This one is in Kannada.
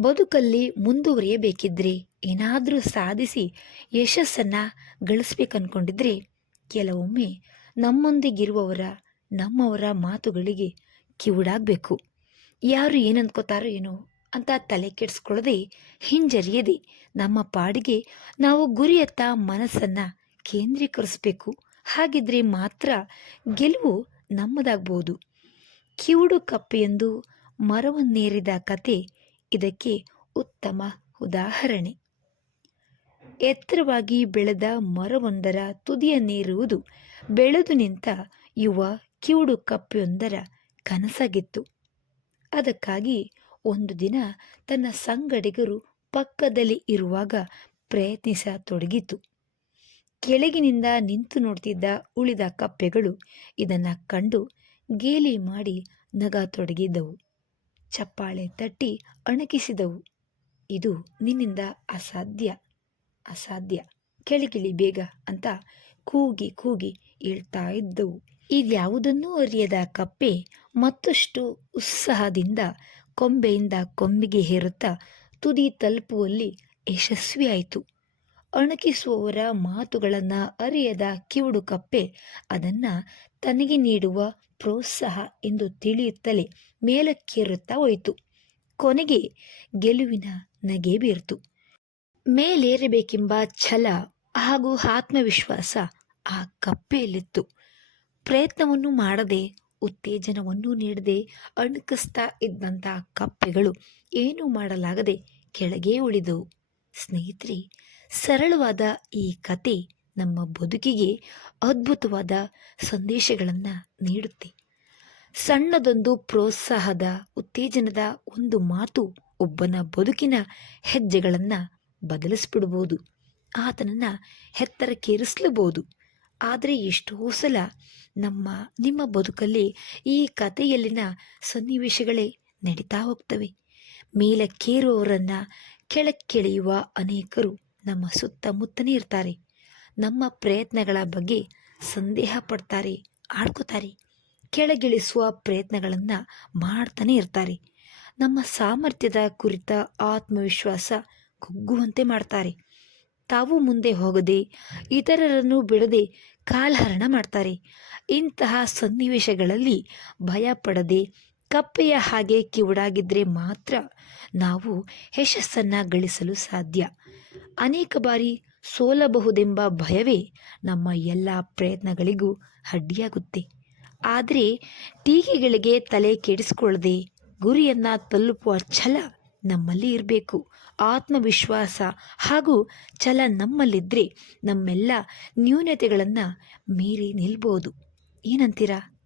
ಬದುಕಲ್ಲಿ ಮುಂದುವರಿಯಬೇಕಿದ್ರೆ ಏನಾದರೂ ಸಾಧಿಸಿ ಯಶಸ್ಸನ್ನು ಗಳಿಸ್ಬೇಕನ್ಕೊಂಡಿದ್ರೆ ಕೆಲವೊಮ್ಮೆ ನಮ್ಮೊಂದಿಗಿರುವವರ, ನಮ್ಮವರ ಮಾತುಗಳಿಗೆ ಕಿವುಡಾಗಬೇಕು. ಯಾರು ಏನಂದ್ಕೋತಾರೋ ಏನೋ ಅಂತ ತಲೆ ಕೆಡಿಸ್ಕೊಳ್ಳದೆ ಹಿಂಜರಿಯದೆ ನಮ್ಮ ಪಾಡಿಗೆ ನಾವು ಗುರಿಯತ್ತ ಮನಸ್ಸನ್ನು ಕೇಂದ್ರೀಕರಿಸಬೇಕು. ಹಾಗಿದ್ರೆ ಮಾತ್ರ ಗೆಲುವು ನಮ್ಮದಾಗ್ಬೋದು. ಕಿವುಡು ಕಪ್ಪೆಯೆಂದು ಮರವನ್ನೇರಿದ ಕತೆ ಇದಕ್ಕೆ ಉತ್ತಮ ಉದಾಹರಣೆ. ಎತ್ತರವಾಗಿ ಬೆಳೆದ ಮರವೊಂದರ ತುದಿಯನ್ನೇರುವುದು ಬೆಳೆದು ನಿಂತ ಯುವ ಕಿವುಡು ಕಪ್ಪೆಯೊಂದರ ಕನಸಾಗಿತ್ತು. ಅದಕ್ಕಾಗಿ ಒಂದು ದಿನ ತನ್ನ ಸಂಗಡಿಗರು ಪಕ್ಕದಲ್ಲಿ ಇರುವಾಗ ಪ್ರಯತ್ನಿಸತೊಡಗಿತು. ಕೆಳಗಿನಿಂದ ನಿಂತು ನೋಡ್ತಿದ್ದ ಉಳಿದ ಕಪ್ಪೆಗಳು ಇದನ್ನು ಕಂಡು ಗೇಲಿ ಮಾಡಿ ನಗತೊಡಗಿದ್ದವು ಚಪ್ಪಾಳೆ ತಟ್ಟಿ ಅಣಕಿಸಿದವು. ಇದು ನಿನ್ನಿಂದ ಅಸಾಧ್ಯ ಅಸಾಧ್ಯ ಕೆಳಗಿಳಿ ಬೇಗ ಅಂತ ಕೂಗಿ ಕೂಗಿ ಹೇಳ್ತಾ ಇದ್ದವು. ಇದ್ಯಾವುದನ್ನೂ ಅರಿಯದ ಕಪ್ಪೆ ಮತ್ತಷ್ಟು ಉತ್ಸಾಹದಿಂದ ಕೊಂಬೆಯಿಂದ ಕೊಂಬೆಗೆ ಹೇರುತ್ತಾ ತುದಿ ತಲುಪುವಲ್ಲಿ ಯಶಸ್ವಿಯಾಯಿತು. ಅಣಕಿಸುವವರ ಮಾತುಗಳನ್ನು ಅರಿಯದ ಕಿವುಡು ಕಪ್ಪೆ, ಅದನ್ನು ತನಗೆ ನೀಡುವ ಪ್ರೋತ್ಸಾಹ ಎಂದು ತಿಳಿಯುತ್ತಲೇ ಮೇಲಕ್ಕೇರುತ್ತಾ ಹೋಯಿತು. ಕೊನೆಗೆ ಗೆಲುವಿನ ನಗೆ ಬೀರ್ತು. ಮೇಲೇರಬೇಕೆಂಬ ಛಲ ಹಾಗೂ ಆತ್ಮವಿಶ್ವಾಸ ಆ ಕಪ್ಪೆಯಲ್ಲಿತ್ತು. ಪ್ರಯತ್ನವನ್ನು ಮಾಡದೆ, ಉತ್ತೇಜನವನ್ನು ನೀಡದೆ ಅಣಕಿಸ್ತಾ ಇದ್ದಂಥ ಕಪ್ಪೆಗಳು ಏನೂ ಮಾಡಲಾಗದೆ ಕೆಳಗೆ ಉಳಿದವು. ಸ್ನೇಹಿತರೆ, ಸರಳವಾದ ಈ ಕತೆ ನಮ್ಮ ಬದುಕಿಗೆ ಅದ್ಭುತವಾದ ಸಂದೇಶಗಳನ್ನು ನೀಡುತ್ತೆ. ಸಣ್ಣದೊಂದು ಪ್ರೋತ್ಸಾಹದ, ಉತ್ತೇಜನದ ಒಂದು ಮಾತು ಒಬ್ಬನ ಬದುಕಿನ ಹೆಜ್ಜೆಗಳನ್ನು ಬದಲಿಸ್ಬಿಡ್ಬೋದು. ಆತನನ್ನು ಎತ್ತರಕ್ಕೇರಿಸಲಬಹುದು ಆದರೆ ಎಷ್ಟೋ ಸಲ ನಮ್ಮ, ನಿಮ್ಮ ಬದುಕಲ್ಲಿ ಈ ಕಥೆಯಲ್ಲಿನ ಸನ್ನಿವೇಶಗಳೇ ನಡೀತಾ ಹೋಗ್ತವೆ. ಮೇಲಕ್ಕೇರುವವರನ್ನು ಕೆಳಕ್ಕೆಳೆಯುವ ಅನೇಕರು ನಮ್ಮ ಸುತ್ತಮುತ್ತನೇ ಇರ್ತಾರೆ. ನಮ್ಮ ಪ್ರಯತ್ನಗಳ ಬಗ್ಗೆ ಸಂದೇಹ ಪಡ್ತಾರೆ ಆಡ್ಕೋತಾರೆ ಕೆಳಗಿಳಿಸುವ ಪ್ರಯತ್ನಗಳನ್ನು ಮಾಡ್ತಾನೆ ಇರ್ತಾರೆ. ನಮ್ಮ ಸಾಮರ್ಥ್ಯದ ಕುರಿತ ಆತ್ಮವಿಶ್ವಾಸ ಕುಗ್ಗುವಂತೆ ಮಾಡ್ತಾರೆ. ತಾವು ಮುಂದೆ ಹೋಗದೆ ಇತರರನ್ನು ಬಿಡದೆ ಕಾಲಹರಣ ಮಾಡ್ತಾರೆ. ಇಂತಹ ಸನ್ನಿವೇಶಗಳಲ್ಲಿ ಭಯ ಪಡದೆ ಕಪ್ಪೆಯ ಹಾಗೆ ಕಿವುಡಾಗಿದ್ದರೆ ಮಾತ್ರ ನಾವು ಯಶಸ್ಸನ್ನು ಗಳಿಸಲು ಸಾಧ್ಯ. ಅನೇಕ ಬಾರಿ ಸೋಲಬಹುದೆಂಬ ಭಯವೇ ನಮ್ಮ ಎಲ್ಲ ಪ್ರಯತ್ನಗಳಿಗೂ ಅಡ್ಡಿಯಾಗುತ್ತೆ. ಆದರೆ ಟೀಕೆಗಳಿಗೆ ತಲೆ ಕೆಡಿಸಿಕೊಳ್ಳದೆ ಗುರಿಯನ್ನು ತಲುಪುವ ಛಲ ನಮ್ಮಲ್ಲಿ ಇರಬೇಕು. ಆತ್ಮವಿಶ್ವಾಸ ಹಾಗೂ ಛಲ ನಮ್ಮಲ್ಲಿದ್ದರೆ ನಮ್ಮೆಲ್ಲ ನ್ಯೂನತೆಗಳನ್ನು ಮೀರಿ ನಿಲ್ಬೋದು. ಏನಂತೀರಾ?